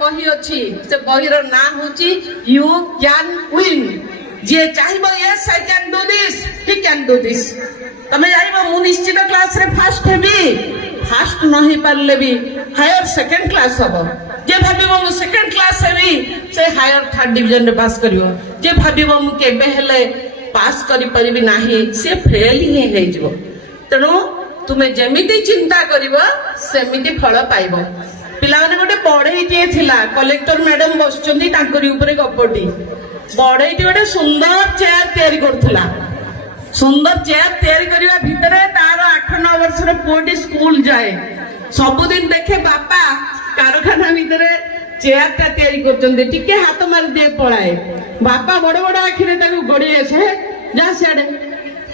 बही अच्छी से बहीर ना हूँ यू कैन विन जी चाहिए yes I can do this he can do this तमें जान मु निश्चित क्लास रे फास्ट हेबी फास्ट नहीं पारे भी हायर सेकेंड क्लास हम जे भाव मु सेकेंड क्लास हेबी से हायर थर्ड डिवीजन रे पास करियो जे भाव मु केबे हेले पास करि परिबी नाही से फेल ही हे जिवो तेणु तुम्हें जमीती चिंता करिवो सेमिति फल पाइबो पिला माने गोटे पढ़ेईटे थिला कलेक्टर मैडम बसचंदी तांकरी ऊपर गपटी पढ़ेईटे गोटे सुंदर चेयर तैयारी करथुला सुंदर चेयर तैयारी करबा भितरे तार 8-9 वर्ष रे पुटी स्कूल जाए सबुदिन देखे बापा कारखाना भितरे चेयर ता तैयारी करचंदी टिके हाथ मार दे पळाए बापा बड़ बड़ आखिरे ताकू गड़ी आसे जा सियाडे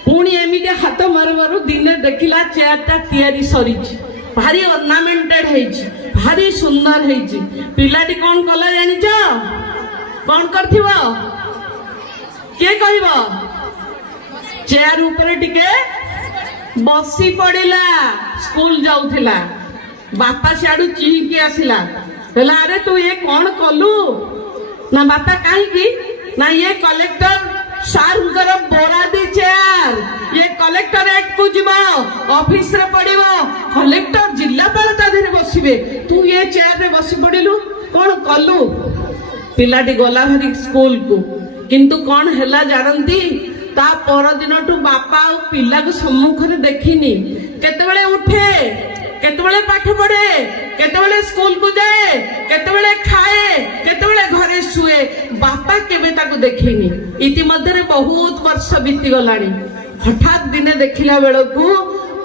पुणी एमिते हाथ मारू मारू दिने देखिला चेयर ता तैयारी सरीची भारी ऑर्नामेंटेड हेची भारी सुंदर हेची पिलाटी कौन कला जानिच कौन करथिबो के कहबो चेयर ऊपर टिके बसी पड़िला स्कूल जाउथिला बापा सियाडू चिहिकी आसिला कहला अरे तू ये कौन कलु ना बापा काहे की ना ये कलेक्टर सारंकर बोरादी चेयर ये कलेक्टरेट को जीवा ऑफिस रे पड़िबो कलेक्टर जिल्लापाल ता धरे बसिबे तू ये चेयर रे बसी पड़िलु कौन कलु पिलाटी गला भारी स्कूल को किंतु कौन हैला जानती ता पर दिन टू बापा और पिला को सम्मुख रे देखिनी केतेबेले उठे केतेबेले पाठ पढ़े केतेबेले स्कूल को जाए केतेबेले खाए केतेबेले घरे सुए बापा केबे ताको देखिनी इति मध्य बहुत वर्ष बीती गलानी हठात दिने देखिला बेलकू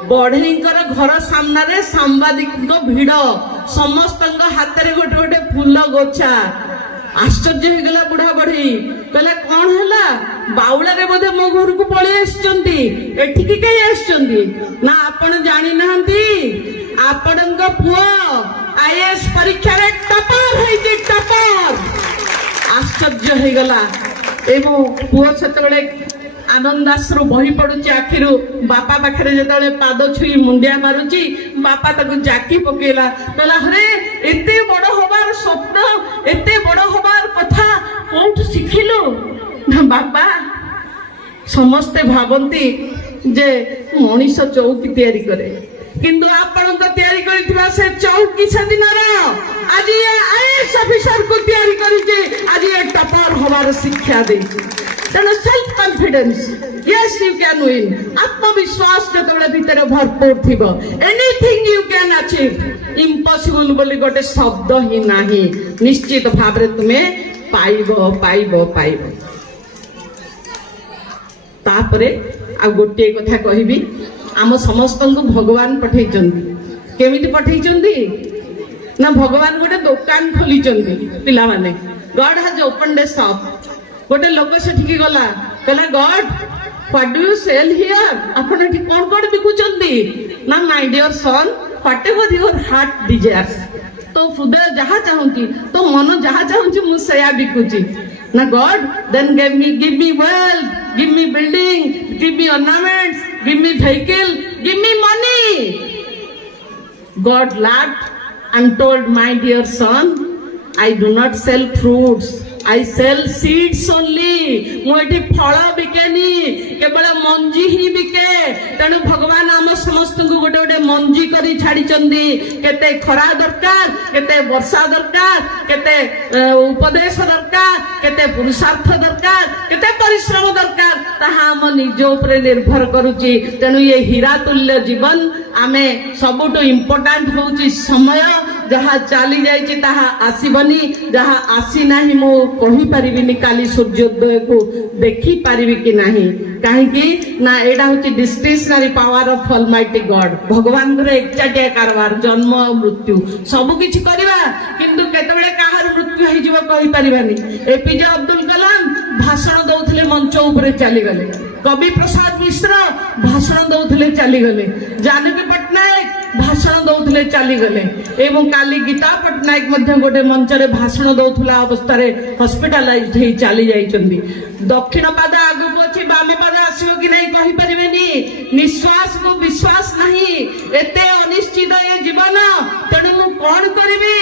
बढ़ईकर घर सामने सांबादिक भिड़ समस्त हाथ में गोटे गोटे फूल गोछा आश्चर्य हो गला बुढ़ा बढ़ी कहला कौन है बाउला रे बोधे मो घर को पलि एठिकी कहीं आसचंदी ना आपण जानी नाहंती आपण पुओ आईएएस परीक्षा रे टपर है टपर आश्चर्य हो गला एवं पुओ सेतबेले आनंदाश्रु बही पड़ुची आखिरु बापा पाखरे जेतबेले पाद छुई मुंडिया मारुची बापा ताकू जाकी पकेला कहला अरे एते बड़ होबार स्वप्न एते बड़ होबार कथा कोठ शिखिलु ना बापा समस्ते भावंती जे मनीष चौकी तैयारी करे किंतु आपण तो तैयारी करिथिबा से चौकी सेदिनर आज ये आईएएस ऑफिसर को तैयारी करिजे आज ये टपर होबार शिक्षा दे तेणु self confidence yes you can win आत्मविश्वास जो भितर भरपूर थी anything you can achieve impossible बोली गोटे शब्द ही नाही निश्चित भाव रे तुम्हें पाइबो पाइबो पाइबो तापरे आ गोटे कथा कहबी आम समस्त को भगवान पठेइचंदी केमिति पठेइचंदी ना भगवान गोटे दुकान खोलिचंदी पिला माने God has opened a shop गोटे लोक सेठी गला कहला God what do you sell here आपण एठी कोन कोन बिकुचंदी ना my dear son whatever your heart desires तो हृदय जहाँ चाहूंगी तो मन जहाँ चाहूंगी मु सया बिकुची ना God then give me wealth give me building give me ornaments give me vehicle give me money God laughed and told my dear son I do not sell fruits I sell seeds only मुझे फल बिकेनी केवल मंजी ही बिके तेणु भगवान आम समस्त को गोटे गोटे मंजी करी छाड़ी केते खरा दरकार केते वर्षा दरकार केते उपदेश दरकार केते पुरुषार्थ दरकार केते परिश्रम दरकार ताहा आम निज उपरे निर्भर करुची तेणु ये हीरा तुल्य जीवन आमे सबुठु इम्पोर्टांट होउची समय जहाँ चली जाइए ताहा आसीबनी जहाँ आसी नाही मु कहि परिबिनी काली सूर्योदय को देखि परिबी कि नाही कहीं ना एडा होची discretionary power of almighty God भगवान रे एकचाटिया कारबार जन्म मृत्यु सब किछि करबा किंतु केतबेले काहर मृत्यु होई जीव कहि परिबानी एपीजे अब्दुल कलाम भाषण दउथले मंच ऊपर चली गले कवि प्रसाद मिश्र भाषण दउथले चली गले जानकी पटनायक भाषण दउथले चली गले एवं काली गीता पटनायक मध्य गोटे मंच रे भाषण दउथला अवस्था रे हॉस्पिटलाइज्ड हे चली जाइचंदी दक्षिण पाद आगु अछि बाम पाद आसीबो कि नहीं कहि परिबेनी निश्वास को विश्वास नहीं एते अनिश्चित ये जीवन तेणु मु कोन करिबी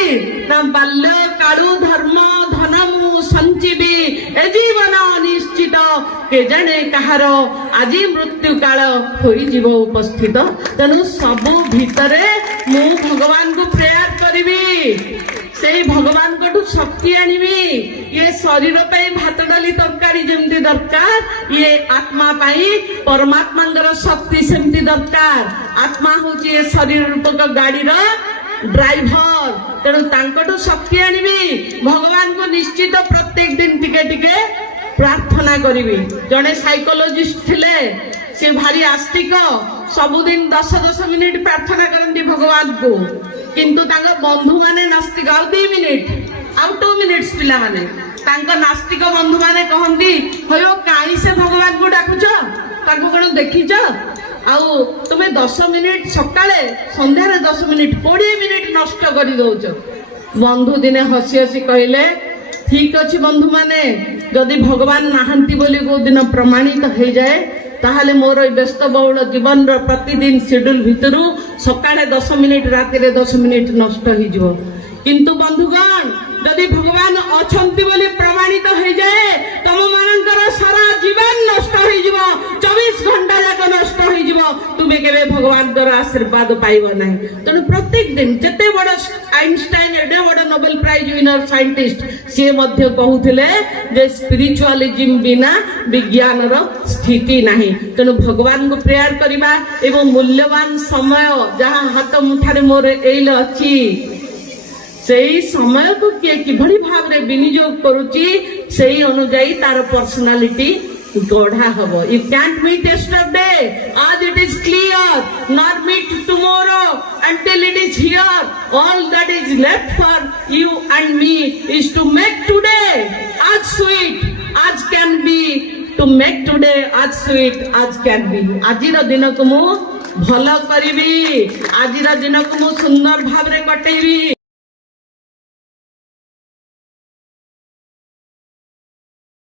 ना बाल्य କାଳୁ ଧର୍ମ ଧନ ମୁଁ ସଞ୍ଚିବି ଏ ଜୀବନ ନିଶ୍ଚିତ କେଜାଣେ କାହାର ଆଜି ମୃତ୍ୟୁ କାଳ ହୋଇଯିବ ଉପସ୍ଥିତ। ତେଣୁ ସବୁ ଭିତରେ ମୁଁ ଭଗବାନଙ୍କୁ ପ୍ରେୟାର କରିବି, ସେଇ ଭଗବାନଙ୍କଠୁ ଶକ୍ତି ଆଣିବି। ଇଏ ଶରୀର ପାଇଁ ଭାତ ଡାଲି ତରକାରୀ ଯେମିତି ଦରକାର, ଇଏ ଆତ୍ମା ପାଇଁ ପରମାତ୍ମାଙ୍କର ଶକ୍ତି ସେମିତି ଦରକାର। ଆତ୍ମା ହଉଛି ଏ ଶରୀର ରୂପକ ଗାଡିର ଡ୍ରାଇଭର। ତେଣୁ ତାଙ୍କଠୁ ଶକ୍ତି ଆଣିବି, ଭଗବାନଙ୍କୁ ନିଶ୍ଚିତ ପ୍ରତ୍ୟେକ ଦିନ ଟିକେ ଟିକେ ପ୍ରାର୍ଥନା କରିବି। ଜଣେ ସାଇକୋଲୋଜିଷ୍ଟ ଥିଲେ, ସେ ଭାରି ଆସ୍ତିକ, ସବୁଦିନ 10-10 ମିନିଟ ପ୍ରାର୍ଥନା କରନ୍ତି ଭଗବାନଙ୍କୁ। କିନ୍ତୁ ତାଙ୍କ ବନ୍ଧୁମାନେ ନାସ୍ତିକ, ଆଉ 2 ମିନିଟ, ଆଉ 2 ମିନିଟ୍ସ ପିଲାମାନେ। ତାଙ୍କ ନାସ୍ତିକ ବନ୍ଧୁମାନେ କହନ୍ତି, ହଇଓ କାହିଁ ସେ ଭଗବାନଙ୍କୁ ଡାକୁଛ, ତାଙ୍କୁ କଣ ଦେଖିଛ? ଆଉ ତୁମେ 10 ମିନିଟ ସକାଳେ ସନ୍ଧ୍ୟାରେ 10 ମିନିଟ 20 ମିନିଟ ନଷ୍ଟ କରିଦଉଛ। ବନ୍ଧୁ ଦିନେ ହସି ହସି କହିଲେ, ଠିକ ଅଛି ବନ୍ଧୁ ମାନେ, ଯଦି ଭଗବାନ ନାହାନ୍ତି ବୋଲି କୋଉ ଦିନ ପ୍ରମାଣିତ ହେଇଯାଏ, ତାହେଲେ ମୋର এই ବ୍ୟସ୍ତବହୁଳ ଜୀବନର ପ୍ରତିଦିନ ସିଡ୍ୟୁଲ ଭିତରୁ ସକାଳେ 10 ମିନିଟ ରାତିରେ 10 ମିନିଟ ନଷ୍ଟ ହେଇଯିବ। କିନ୍ତୁ ବନ୍ଧୁଗଣ, ଯଦି ଭଗବାନ ଅଛନ୍ତି ବୋଲି ପ୍ରମାଣିତ ହେଇଯାଏ, ତମ ମାନଙ୍କର ସାରା ଜୀବନ ନଷ୍ଟ ହେଇଯିବ, 24 ଘଣ୍ଟା ଯାକ ନଷ୍ଟ ହେଇଯିବ, ତୁମେ କେବେ ଭଗବାନଙ୍କର ଆଶୀର୍ବାଦ ପାଇବ ନାହିଁ। ତେଣୁ ପ୍ରତ୍ୟେକ ଦିନ, ଯେତେ ବଡ ଆଇନଷ୍ଟାଇନ ଏଡେ ବଡ ନୋବେଲ ପ୍ରାଇଜ ୱିନର ସାଇଣ୍ଟିଷ୍ଟ, ସିଏ ମଧ୍ୟ କହୁଥିଲେ ଯେ ସ୍ପିରିଚୁଆଲିଜିମ ବିନା ବିଜ୍ଞାନର ସ୍ଥିତି ନାହିଁ। ତେଣୁ ଭଗବାନଙ୍କୁ ପ୍ରେୟାର କରିବା ଏବଂ ମୂଲ୍ୟବାନ ସମୟ ଯାହା ହାତ ମୁଠାରେ ମୋର ଏଇଲେ ଅଛି, ସେଇ ସମୟକୁ କିଏ କିଭଳି ଭାବରେ ବିନିଯୋଗ କରୁଛି, ସେଇ ଅନୁଯାୟୀ ତାର ପର୍ସନାଲିଟି ଗଢା ହବ। You can't meet yesterday as it is clear, nor meet tomorrow until it is here. All that is left for you and me is to make today as sweet as can be, to make today as sweet as can be. ଆଜିର ଦିନକୁ ମୁଁ ଭଲ କରିବି, ଆଜିର ଦିନକୁ ମୁଁ ସୁନ୍ଦର ଭାବରେ କଟେଇବି।